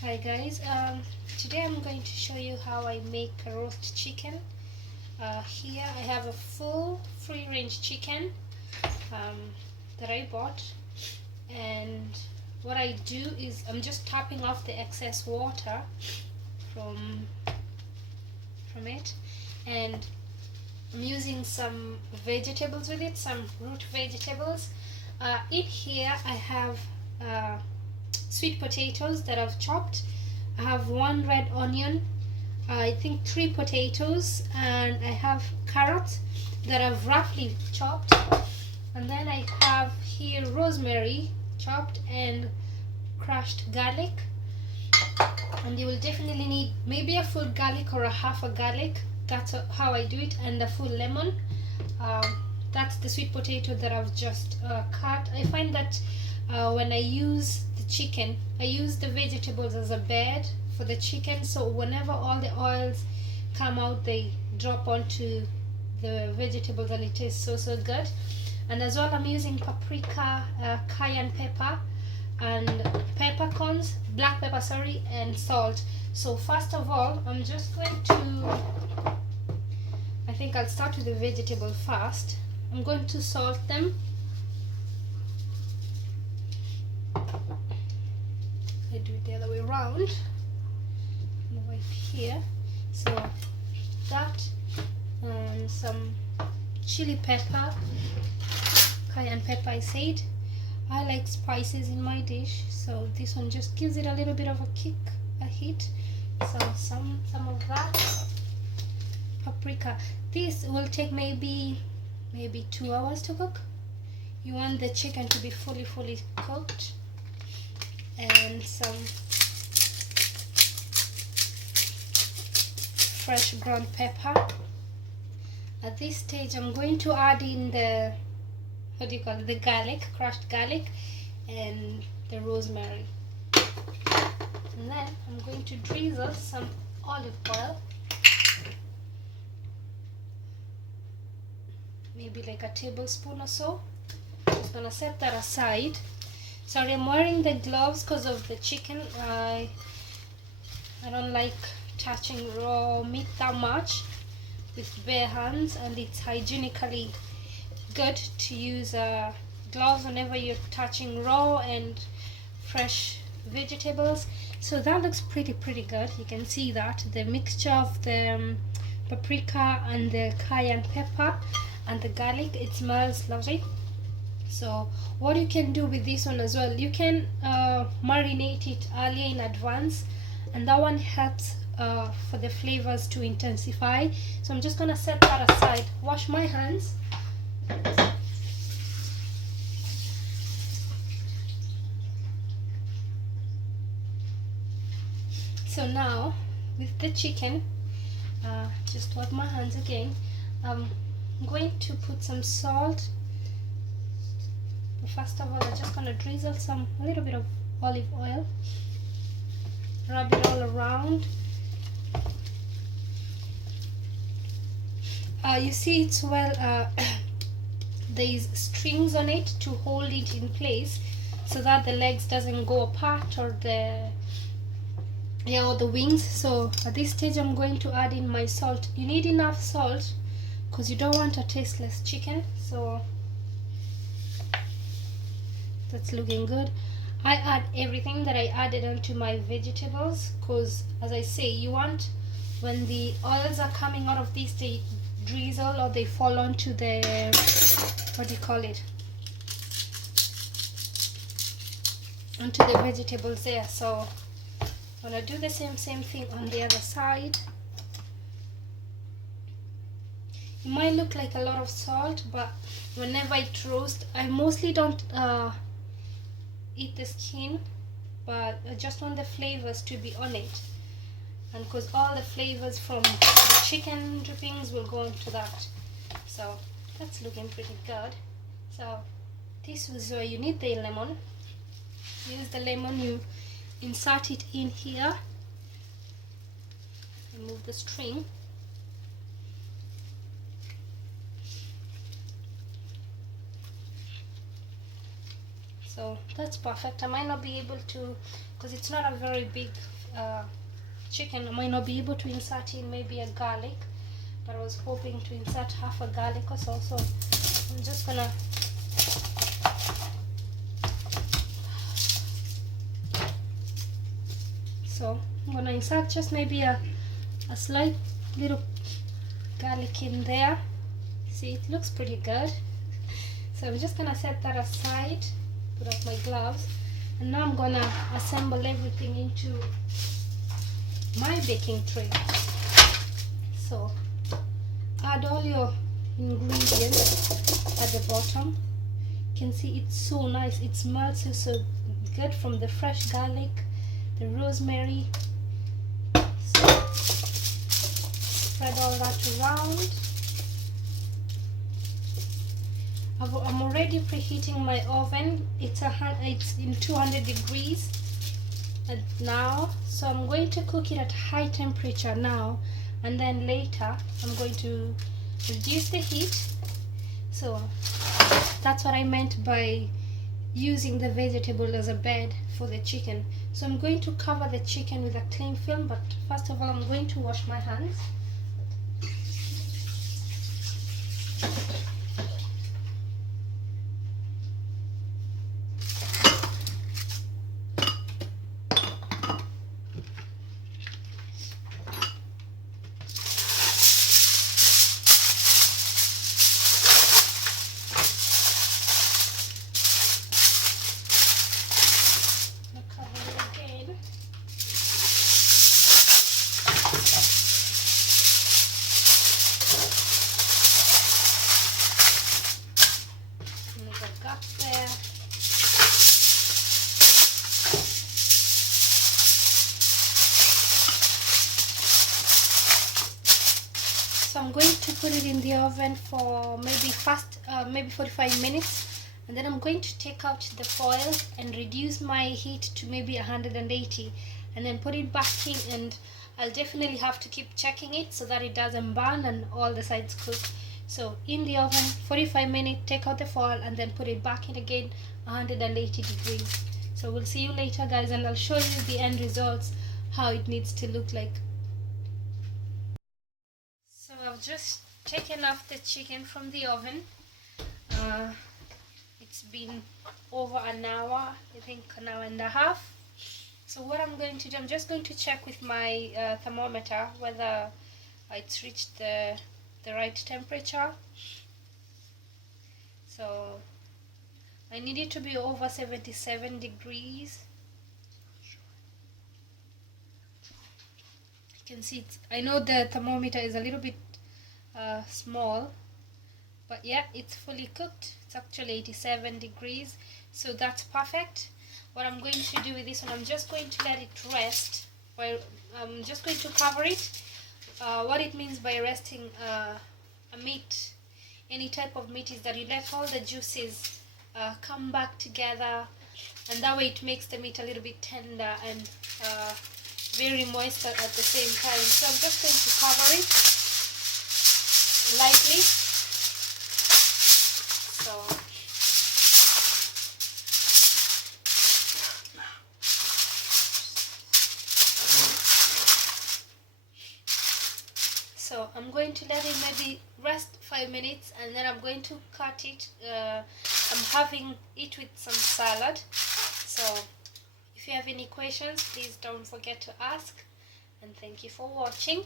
Hi guys, today I'm going to show you how I make a roast chicken. Here I have a full free-range chicken that I bought, and what I do is I'm just tapping off the excess water from it, and I'm using some vegetables with it, some root vegetables. In here I have sweet potatoes that I've chopped. I have one red onion, I think 3 potatoes, and I have carrots that I've roughly chopped, and then I have here rosemary chopped and crushed garlic. And you will definitely need maybe a full garlic or a half a garlic. That's how I do it, and a full lemon. That's the sweet potato that I've just cut. I find that when I use the chicken, I use the vegetables as a bed for the chicken, so whenever all the oils come out, they drop onto the vegetables, and it tastes so good. And as well, I'm using paprika, cayenne pepper, and peppercorns, black pepper, sorry, and salt. So first of all, I'm just going to, I think I'll start with the vegetable first. I'm going to salt them. I do it the other way around. Right here. So that, and some chili pepper, cayenne pepper I said. I like spices in my dish, so this one just gives it a little bit of a kick, a hit. So some of that. Paprika. This will take maybe 2 hours to cook. You want the chicken to be fully cooked. And some fresh ground pepper. At this stage, I'm going to add in the, what do you call it, the garlic, crushed garlic, and the rosemary. And then I'm going to drizzle some olive oil, maybe like a tablespoon or so. Just gonna set that aside. Sorry, I'm wearing the gloves because of the chicken. I don't like touching raw meat that much with bare hands, and it's hygienically good to use gloves whenever you're touching raw and fresh vegetables. So that looks pretty good. You can see that the mixture of the paprika and the cayenne pepper and the garlic, it smells lovely. So what you can do with this one as well, you can marinate it earlier in advance, and that one helps for the flavors to intensify. So I'm just gonna set that aside, wash my hands. So now with the chicken, just wipe my hands again. I'm going to put some salt. First of all, I'm just gonna drizzle a little bit of olive oil, rub it all around. You see it's well, there's strings on it to hold it in place so that the legs doesn't go apart, or the wings. So at this stage, I'm going to add in my salt. You need enough salt because you don't want a tasteless chicken. So that's looking good. I add everything that I added onto my vegetables because, as I say, you want, when the oils are coming out of these, they drizzle or they fall onto the, what do you call it, onto the vegetables there. So I'm gonna do the same thing on the other side. It might look like a lot of salt, but whenever it roasts, I mostly don't eat the skin, but I just want the flavors to be on it, and because all the flavors from the chicken drippings will go into that. So that's looking pretty good. So this is where you need the lemon. Use the lemon, you insert it in here, remove the string. So that's perfect. I might not be able to, because it's not a very big chicken, I might not be able to insert in maybe a garlic, but I was hoping to insert half a garlic or so. So I'm just gonna insert just maybe a slight little garlic in there. See, it looks pretty good. So I'm just gonna set that aside, put up my gloves, and now I'm gonna assemble everything into my baking tray. So add all your ingredients at the bottom. You can see it's so nice, it smells so good from the fresh garlic, the rosemary. So spread all that around. I'm already preheating my oven. It's in 200 degrees now, so I'm going to cook it at high temperature now, and then later I'm going to reduce the heat. So that's what I meant by using the vegetable as a bed for the chicken. So I'm going to cover the chicken with a cling film, but first of all I'm going to wash my hands. So I'm going to put it in the oven for maybe 45 minutes, and then I'm going to take out the foil and reduce my heat to maybe 180, and then put it back in, and I'll definitely have to keep checking it so that it doesn't burn and all the sides cook. So in the oven 45 minutes, take out the foil and then put it back in again 180 degrees. So we'll see you later, guys, and I'll show you the end results, how it needs to look like. So I've just taken off the chicken from the oven. It's been over an hour, I think an hour and a half. So what I'm going to do, I'm just going to check with my thermometer whether it's reached the right temperature. So I need it to be over 77 degrees. You can see I know the thermometer is a little bit small, but yeah, it's fully cooked. It's actually 87 degrees, so that's perfect. What I'm going to do with this one, I'm just going to let it rest. I'm just going to cover it. What it means by resting a meat, any type of meat, is that you let all the juices come back together, and that way it makes the meat a little bit tender and very moist at the same time. So I'm just going to cover it lightly. So I'm going to let it maybe rest 5 minutes, and then I'm going to cut it. I'm having it with some salad. So if you have any questions, please don't forget to ask, and thank you for watching.